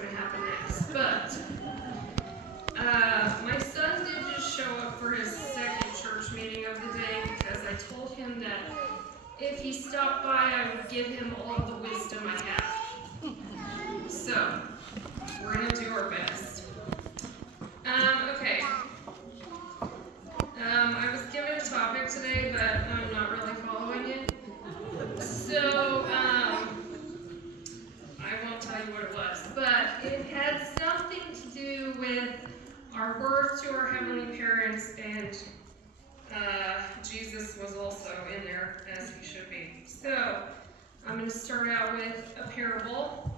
going to happen next. But my son did just show up for his second church meeting of the day because I told him that if he stopped by, I would give him all of the wisdom I have. So, we're going to do our best. Okay. I was given a topic today, but I'm not really following it. So, I won't tell you what it was, but it had something to do with our worth to our heavenly parents, and Jesus was also in there, as he should be. So, I'm going to start out with a parable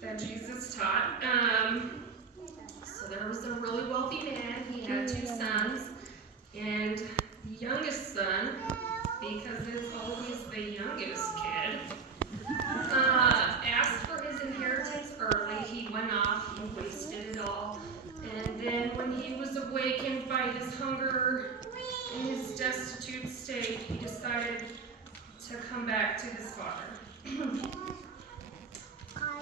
that Jesus taught. So there was a really wealthy man. He had 2 sons, and the youngest son, because it's always the youngest kid, asked for his inheritance early. He went off, he wasted it all, and then when he was awakened by his hunger and his destitute state, he decided to come back to his father.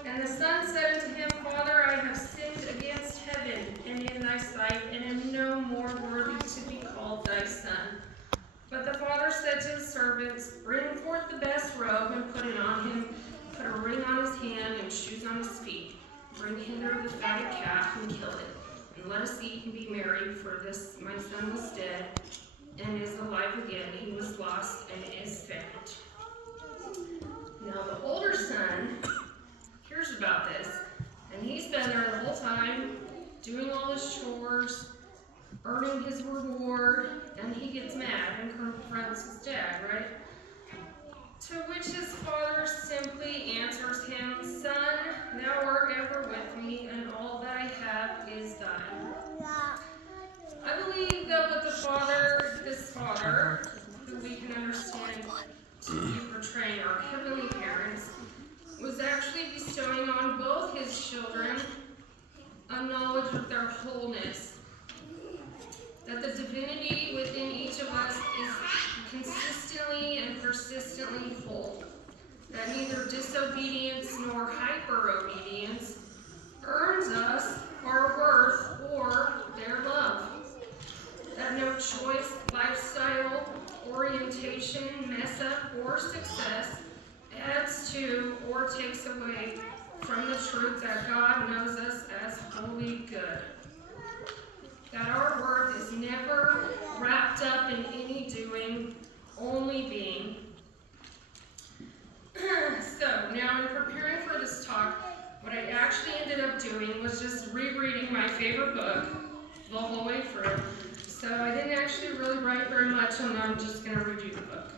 And the son said unto him, Father, I have sinned against heaven and in thy sight, and am no more worthy to be called thy son. But the father said to his servants, Bring forth the best robe and put it on him, put a ring on his hand and shoes on his feet. Bring hither the fatted calf and kill it, and let us eat and be merry, for this my son was dead and is alive again. He was lost and is found. Now the older son hears about this, and he's been there the whole time, doing all his chores, earning his reward, and he gets mad and confronts his dad, right? To which his father simply answers him, Son, thou art ever with me, and all that I have is thine. I believe that what this father, who we can understand to be portraying our heavenly parents, was actually bestowing on both his children a knowledge of their wholeness. That the divinity within each of us is consistently and persistently whole. That neither disobedience nor hyper-obedience earns us our worth or their love. That no choice, lifestyle, orientation, mess-up, or success adds to or takes away from the truth that God knows us as wholly good. That our worth is never wrapped up in any doing, only being. So, now in preparing for this talk, what I actually ended up doing was just rereading my favorite book the whole way through. So I didn't actually really write very much, and I'm just going to read you the book.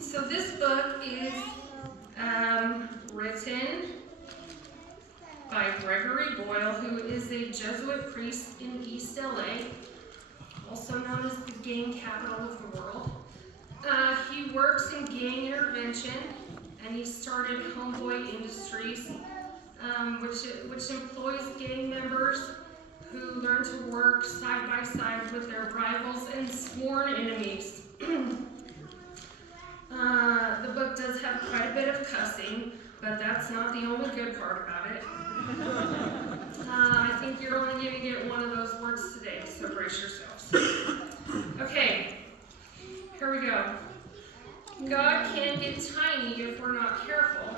So this book is written by Gregory Boyle, who is a Jesuit priest in East LA, also known as the gang capital of the world. He works in gang intervention, and he started Homeboy Industries, which employs gang members who learn to work side by side with their rivals and sworn enemies. The book does have quite a bit of cussing, but that's not the only good part about it. I think you're only going to get one of those words today, so brace yourselves. Okay, here we go. God can get tiny if we're not careful.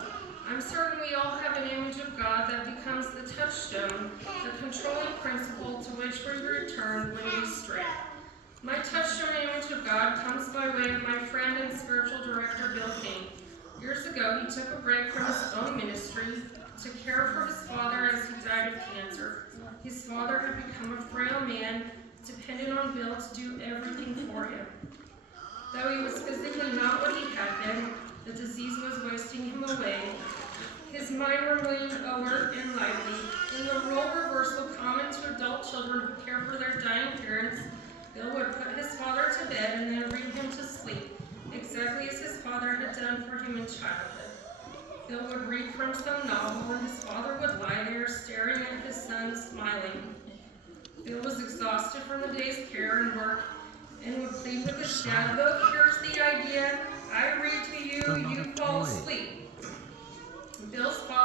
I'm certain we all have an image of God that becomes the touchstone, the controlling principle to which we return when we stray. My touchstone image of God comes by way of my friend and spiritual director, Bill King. Years ago, he took a break from his own ministry to care for his father as he died of cancer. His father had become a frail man, dependent on Bill to do everything for him. Though he was physically not what he had been, the disease was wasting him away. His mind remained alert and lively. In the role reversal common to adult children who care for their dying parents, Bill would put his father to bed and then read him to sleep, exactly as his father had done for him in childhood. Bill would read from some novel, and his father would lie there staring at his son, smiling. Bill was exhausted from the day's care and work, and would plead with his dad, "Look, here's the idea. I read to you, you fall asleep." Bill's father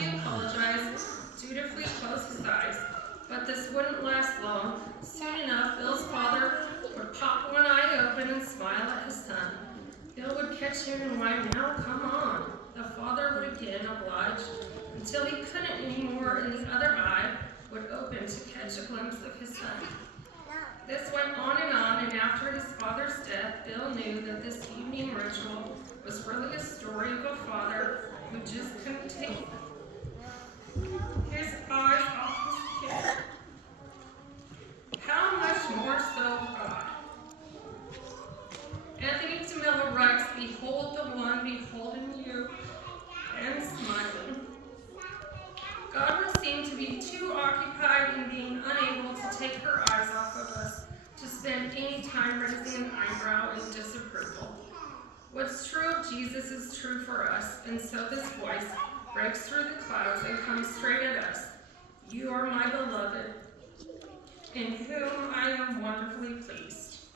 eventually apologized, dutifully closed his eyes. But this wouldn't last long. Soon enough, Bill's father would pop one eye open and smile at his son. Bill would catch him and whine, "Now, come on." The father would again oblige until he couldn't anymore, and the other eye would open to catch a glimpse of his son. This went on, and after his father's death, Bill knew that this evening ritual was really a story of a father who just couldn't take his eyes off his kid. How much more so God? Anthony DeMello writes, "Behold the one beholding you and smiling." God would seem to be too occupied in being unable to take her eyes off of us to spend any time raising an eyebrow in disapproval. What's true of Jesus is true for us, and so this voice breaks through the clouds and comes straight at us. "You are my beloved, in whom I am wonderfully pleased."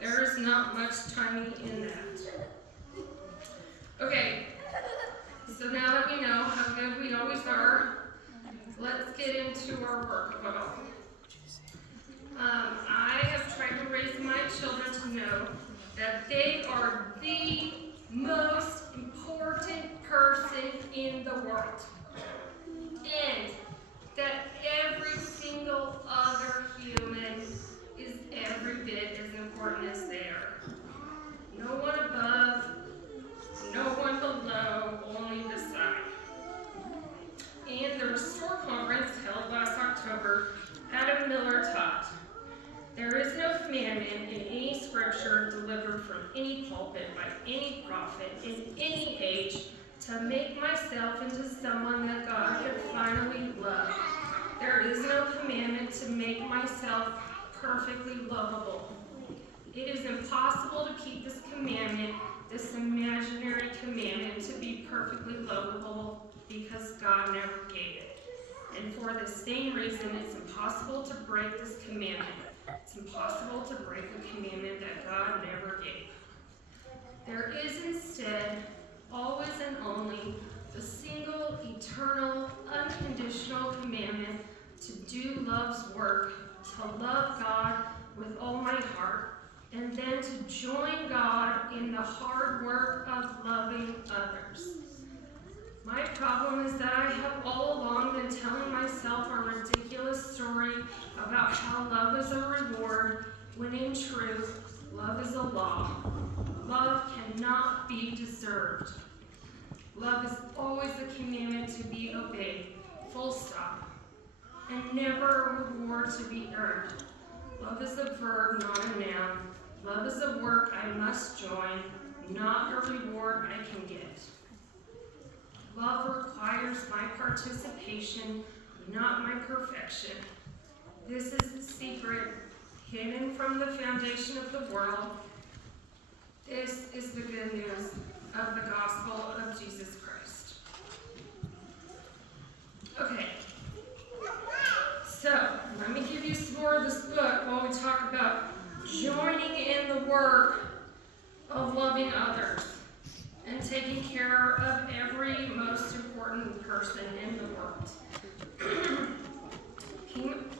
There is not much timing in that. Okay, so now that we know how good we always are, let's get into our work of it all. I have tried to raise my children to know that they are the most important person in the world, and that every single other human is every bit as important as they are. No one above, no one below, only beside. In the Restore Conference held last October, Adam Miller taught, "There is no commandment in any scripture delivered from any pulpit by any prophet in any age to make myself into someone that God could finally love. There is no commandment to make myself perfectly lovable. It is impossible to keep this commandment, this imaginary commandment, to be perfectly lovable because God never gave it. And for the same reason, it's impossible to break this commandment. It's impossible to break a commandment that God never gave. There is instead, always and only, the single, eternal, unconditional commandment to do love's work, to love God with all my heart, and then to join God in the hard work of loving others. My problem is that I have all along been telling myself a ridiculous story about how love is a reward, when in truth, love is a law. Love cannot be deserved. Love is always a commandment to be obeyed, full stop, and never a reward to be earned. Love is a verb, not a noun. Love is a work I must join, not a reward I can get. Love requires my participation, not my perfection. This is the secret, hidden from the foundation of the world. This is the good news of the gospel of Jesus Christ." Okay, so let me give you some more of this book while we talk about joining in the work of loving others and taking care of every most important person in the world.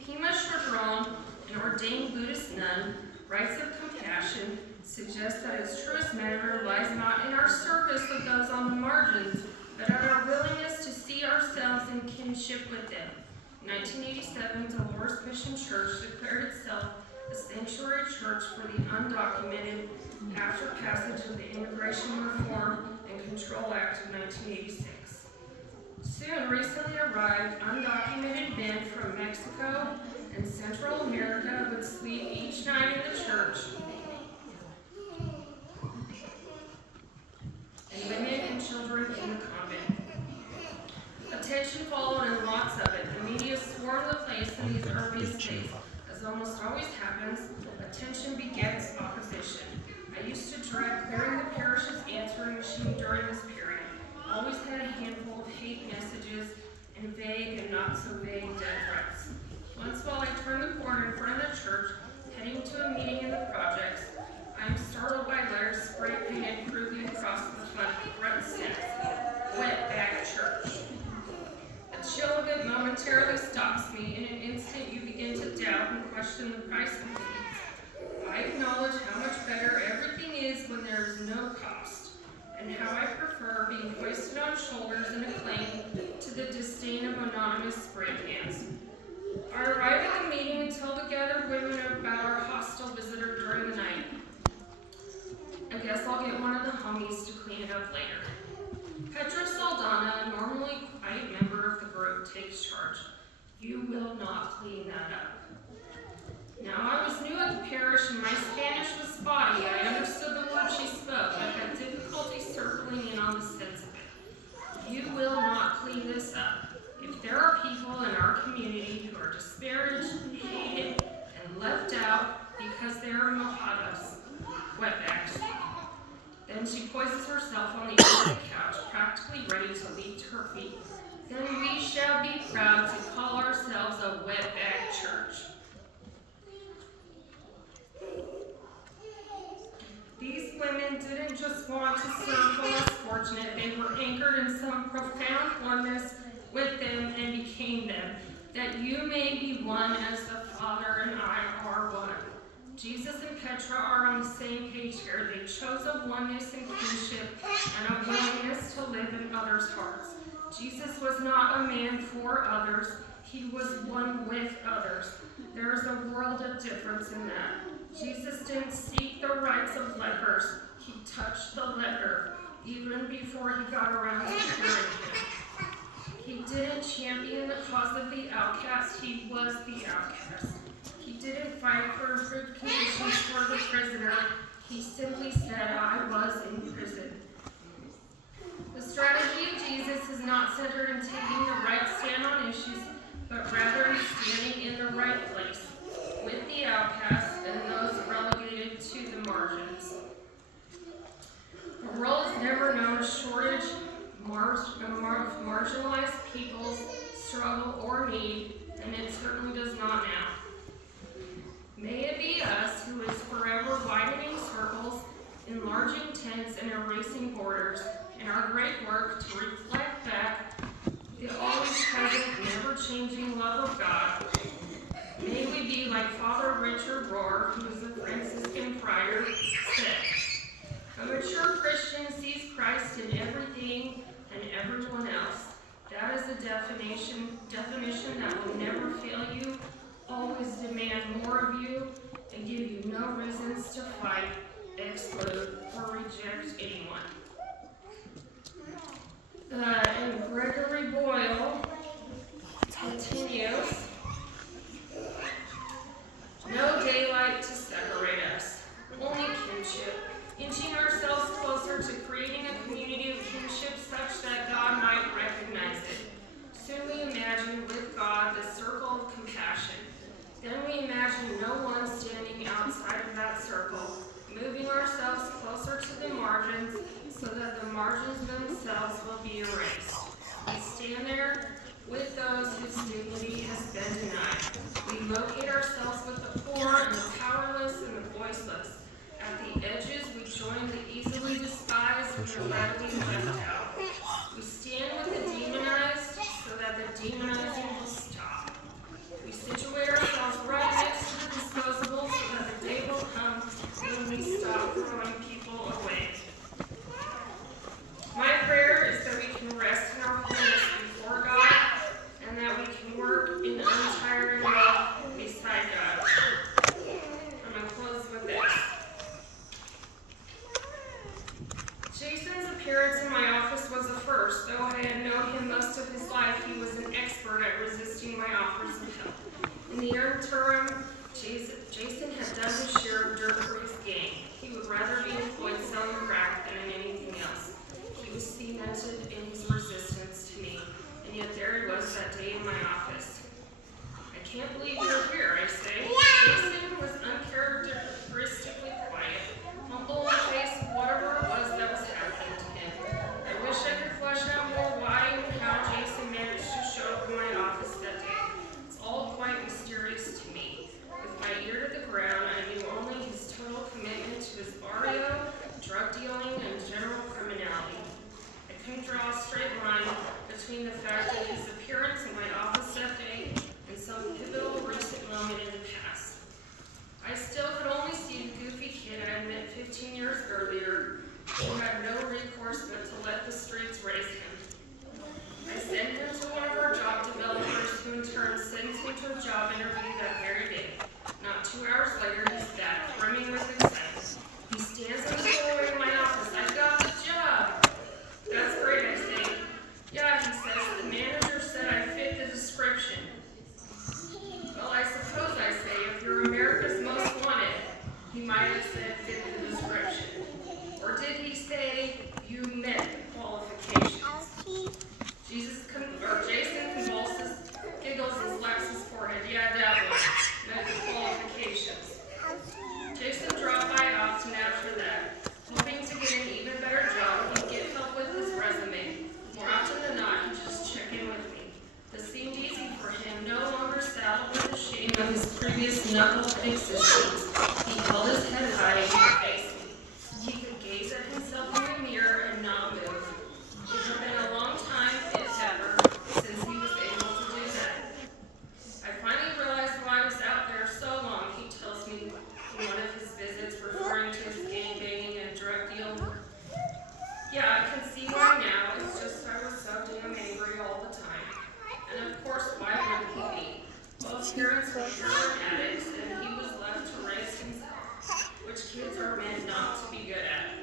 Pema Chodron, an ordained Buddhist nun, writes of compassion, suggests that its truest measure lies not in our service of those on the margins, but in our willingness to see ourselves in kinship with them. In 1987, Dolores Mission Church declared itself a sanctuary church for the undocumented after passage of the Immigration Reform and Control Act of 1986. Soon, recently arrived undocumented men from Mexico and Central America would sleep each night in the church, and women and children in the convent. Attention followed and lots of it. The media swarmed the place in these urban states. As almost always happens, attention begets opposition. I used to dread clearing the parish's answering machine during this period. Always had a handful of hate messages and vague and not so vague death threats. Once while I turned the corner in front of the church, heading to a meeting in the projects, I am startled by letters spray painted crudely across the front steps. "Wet back church." momentarily stops me. In an instant, you begin to doubt and question the price of things. I acknowledge how much better everything is when there is no cost, and how I prefer being hoisted on shoulders and acclaimed to the disdain of anonymous spray cans. I arrive at the meeting and tell the gathered women about our hostile visitor during the night. I guess I'll get one of the homies to clean it up later. Petra Saldana, a normally quiet member of the group, takes charge. You will not clean that up. Now, I was new at the parish and my Spanish was spotty. I understood the word she spoke, but had difficulty circling in on the sense of it. You will not clean this up. If there are people in our community who are disparaged, hated, and left out because they are mojados, wetbacks, then she poises herself on the edge of the couch, practically ready to leap to her feet. Then we shall be proud to call ourselves a wetback church. These women didn't just want to serve the less fortunate, they were anchored in some profound oneness with them and became them, that you may be one as the Father and I are one. Jesus and Petra are on the same page here. They chose a oneness and kinship and a willingness to live in others' hearts. Jesus was not a man for others. He was one with others. There is a world of difference in that. Jesus didn't seek the rights of lepers. He touched the leper even before he got around to curing him. He didn't champion the cause of the outcast. He was the outcast. He didn't fight for improved conditions for the prisoner. He simply said, I was in prison. The strategy of Jesus is not centered in taking the right stand on issues, but rather in standing in the right place, with the outcasts and those relegated to the margins. The world has never known a shortage of marginalized people's struggle or need, and it certainly does not now. May it be us who is forever widening circles, enlarging tents, and erasing borders in our great work to reflect back the always present, never-changing love of God. May we be like Father Richard Rohr, who is a Franciscan friar, said, a mature Christian sees Christ in everything and everyone else. That is a definition that will never fail you, always demand more of you, and give you no reasons to fight, exclude, or reject anyone. And Gregory Boyle continues, no daylight to separate us, only kinship, inching ourselves closer to creating a community of kinship such that God might recognize it. Soon we imagine with God the circle of compassion. Then we imagine no one standing outside of that circle, moving ourselves closer to the margins so that the margins themselves will be erased. We stand there with those whose dignity has been denied. We locate ourselves with the poor and the powerless and the voiceless. At the edges, we join the easily despised and the readily left out. We stand with the demonized so that the demonizing will stop. We situate ourselves right next to the disposable so that the day will come when we stop throwing people away. My prayer is that we can rest in our holiness before God and that we can work in untiring love beside God. I'm going to close with this. Jason's appearance in my office was a first. Though I had known him most of his life, he was an expert at resisting my offers of help. In the interim, Jason had done his share of dirt for his gang. He would rather be employed selling crack than in anything else. He was cemented in his resistance to me, and yet there he was that day in my office. I can't believe you're here, I say. Jason was uncharacteristically quiet, humble in the face of whatever it was that was happening to him. I wish I could flesh out more why and how Jason managed to show up in my office that day. It's all quite mysterious to me. With my ear to the ground, I knew only his total commitment to his barrio, drug dealing, and general criminality. I couldn't draw a straight line between the fact that his appearance in my office some pivotal recent moment in the past. I still could only see the goofy kid I had met 15 years earlier, who had no recourse but to let the streets raise him. I sent him to one of our job developers, who in turn sends him to a job interview that very day. Not 2 hours later, he's back, brimming with excitement. He stands in the doorway of my office. I got the job. That's great, I say. Yeah, he says, the manager said I fit the description. Well, I suppose, I say, if you're America's most wanted, he might have said fit the description. Or did he say you met the qualifications? Jason convulses, giggles, and slaps his forehead. Yeah, that one. Met the qualifications. Jason dropped by often after that, hoping to get an even better job. He'd get help with his resume. More often than not, he'd just check in with me. This seemed easy for him, no longer saddled with the shame of his previous knucklehead existence. He held his head high and faced me. He could gaze at himself in the mirror and not move. It had been a long time, if ever, since he was able to do that. I finally realized why I was out there so long, he tells me in one of his visits, referring to his gangbanging and drug deal. Yeah, I can see why now. It's just I was so damn angry all the time. And of course, why wouldn't he be? Both parents were heroin addicts, and he was left to raise himself, which kids are meant not to be good at.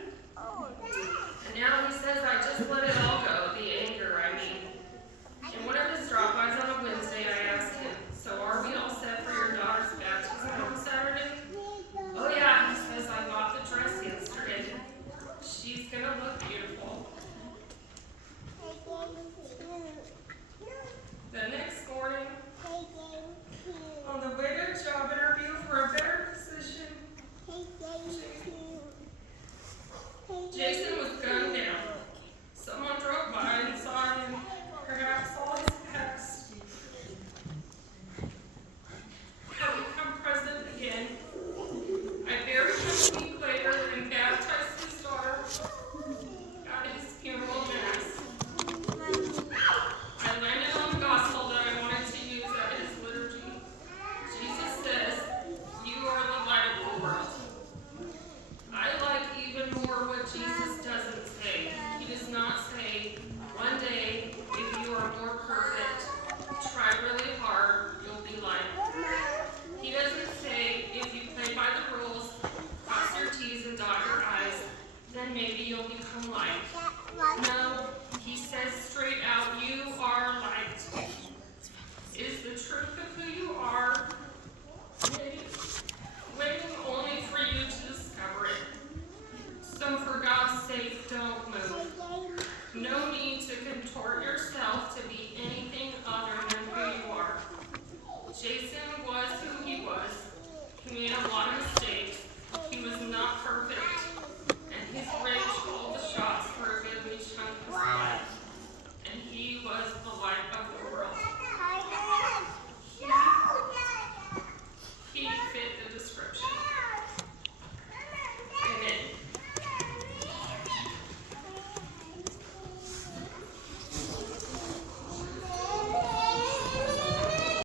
And now he says I just let it all go, the anger, I mean. In one of his drop-bys on a Wednesday, I asked him, so are we all set for your daughter's baptism on Saturday? Oh yeah, he says, I bought the dress yesterday. She's gonna look beautiful. The next morning, on the way to a job interview for a better position, Jason was gunned down. Someone drove by and saw him, perhaps saw his past. Had become president again. I buried him a week later and baptized his daughter at his funeral mass. I landed on the gospel that I wanted to use at his liturgy. Jesus says, you are the light of the world. I like even more what Jesus doesn't say. He does not say, one day, if you are more perfect, try really hard, you'll be like. He doesn't say, if you play by the rules, cross your T's and dot your I's, then maybe you'll become light. No, he says straight out, you are light. Is the truth of who you are waiting only for you to discover it? So for God's sake, don't move. No need to contort yourself to be anything other than who you are. Jason was who he was. He made a lot of mistakes. He was not perfect. And his rage called the shots for a goodly chunk of his life. And he was the light